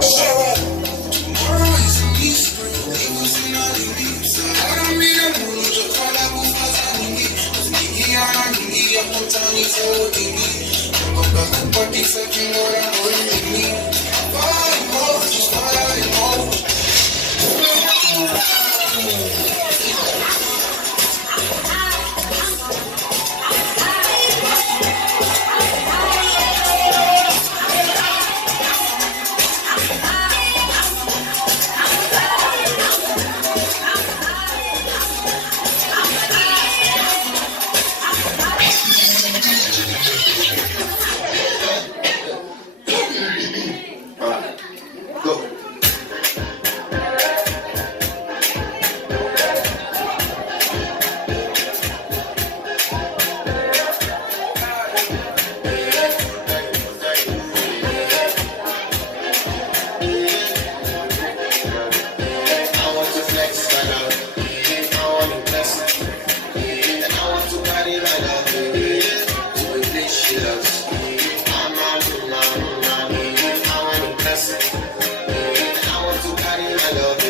Tomorrow is a mystery. Leave us in our limits. Ahora mira el mundo, yo con la bufada nini. Nini ana nini, ya puntani solo nini. Tengo que compartir fucking ahora por nini. Bye, oh, just bye, oh. I want to carry my love.